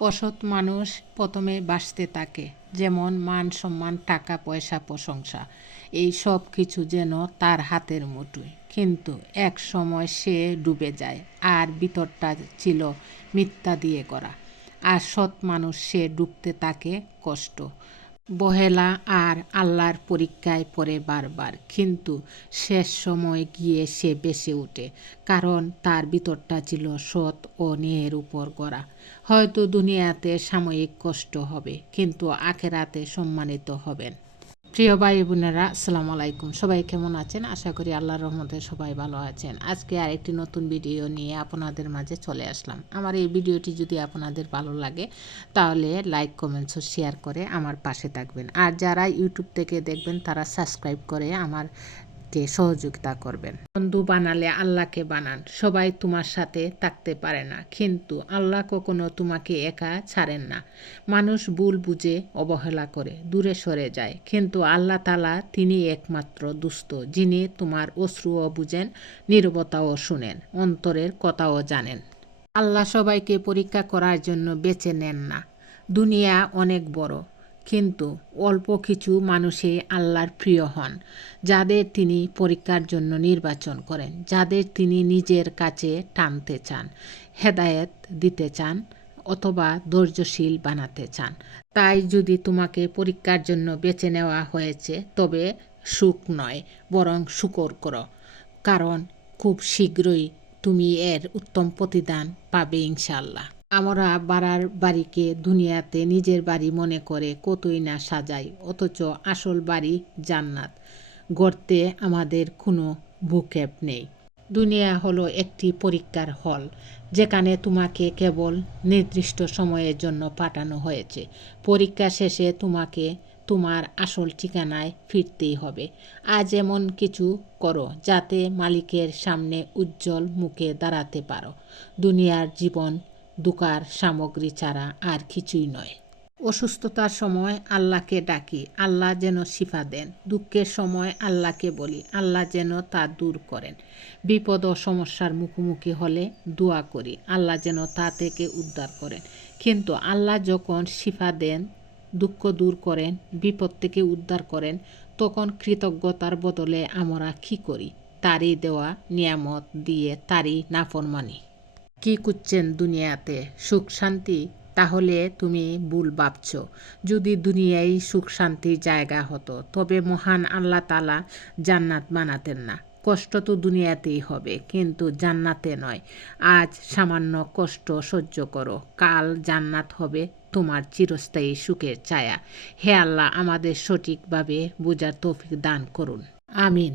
অসৎ মানুষ প্রথমে বাঁচতে থাকে, যেমন মান সম্মান, টাকা পয়সা, প্রশংসা, এই সব কিছু যেন তার হাতের মুঠোয়। কিন্তু এক সময় সে ডুবে যায়, আর ভিতরটা ছিল মিথ্যা দিয়ে করা। আর সৎ মানুষ সে ডুবতে থাকে কষ্ট, বহেলা আর আল্লাহর পরীক্ষায় পড়ে বারবার, কিন্তু শেষ সময় গিয়ে সে বেঁচে ওঠে, কারণ তার ভিতরটা ছিল সৎ ও ন্যায়ের উপর গড়া। হয়তো দুনিয়াতে সাময়িক কষ্ট হবে, কিন্তু আখেরাতে সম্মানিত হবেন। প্রিয় ভাই বোনেরা, আসসালামু আলাইকুম। সবাই কেমন আছেন? আশা করি আল্লাহর রহমতে সবাই ভালো আছেন। আজকে আরেকটি নতুন ভিডিও নিয়ে আপনাদের মাঝে চলে আসলাম। আমার এই ভিডিওটি যদি আপনাদের ভালো লাগে তাহলে লাইক, কমেন্টস ও শেয়ার করে আমার পাশে থাকবেন। আর যারা ইউটিউব থেকে দেখবেন তারা সাবস্ক্রাইব করে আমারকে সহযোগিতা করবেন। বন্ধু বানালে আল্লাহকে বানান। সবাই তোমার সাথে থাকতে পারে না, কিন্তু আল্লাহ কখনো তোমাকে একা ছাড়েন না। মানুষ ভুল বুঝে অবহেলা করে দূরে সরে যায়, কিন্তু আল্লাহ তাআলা তিনি একমাত্র দুস্থ, যিনি তোমার অশ্রুও বুঝেন, নীরবতাও শুনেন, অন্তরের কথাও জানেন। আল্লাহ সবাইকে পরীক্ষা করার জন্য বেছে নেন না। দুনিয়া অনেক বড়, কিন্তু অল্প কিছু মানুষই আল্লাহর প্রিয় হন, যাদের তিনি পরীক্ষার জন্য নির্বাচন করেন, যাদের তিনি নিজের কাছে টানতে চান, হেদায়েত দিতে চান অথবা ধৈর্যশীল বানাতে চান। তাই যদি তোমাকে পরীক্ষার জন্য বেছে নেওয়া হয়েছে, তবে সুখ নয়, বরং শুকর করো, কারণ খুব শীঘ্রই তুমি এর উত্তম প্রতিদান পাবে ইনশাআল্লাহ। আমরা বাড়ার বাড়িকে দুনিয়াতে নিজের বাড়ি মনে করে কতই না সাজাই, অথচ আসল বাড়ি জান্নাত গড়তে আমাদের কোনো ভূক্ষেপ নেই। দুনিয়া হলো একটি পরীক্ষার হল, যেখানে তোমাকে কেবল নির্দিষ্ট সময়ের জন্য পাঠানো হয়েছে। পরীক্ষা শেষে তোমাকে তোমার আসল ঠিকানায় ফিরতেই হবে। আজ এমন কিছু করো যাতে মালিকের সামনে উজ্জ্বল মুখে দাঁড়াতে পারো। দুনিয়ার জীবন দুকার সামগ্রী ছাড়া আর কিছুই নয়। অসুস্থতার সময় আল্লাহকে ডাকি, আল্লাহ যেন শিফা দেন। দুঃখের সময় আল্লাহকে বলি, আল্লাহ যেন তা দূর করেন। বিপদ ও সমস্যার মুখোমুখি হলে দোয়া করি, আল্লাহ যেন তা থেকে উদ্ধার করেন। কিন্তু আল্লাহ যখন শিফা দেন, দুঃখ দূর করেন, বিপদ থেকে উদ্ধার করেন, তখন কৃতজ্ঞতার বদলে আমরা কী করি? তারই দেওয়া নিয়ামত দিয়ে তারই নাফরমানি। কি খুঁজছেন দুনিয়াতে? সুখ শান্তি? তাহলে তুমি ভুল ভাবছ। যদি দুনিয়ায় সুখ শান্তির জায়গা হতো, তবে মহান আল্লাহ তাআলা জান্নাত বানাতেন না। কষ্ট তো দুনিয়াতেই হবে, কিন্তু জান্নাতে নয়। আজ সামান্য কষ্ট সহ্য করো, কাল জান্নাত হবে তোমার চিরস্থায়ী সুখের ছায়া। হে আল্লাহ, আমাদের সঠিকভাবে বোঝার তৌফিক দান করুন। আমিন।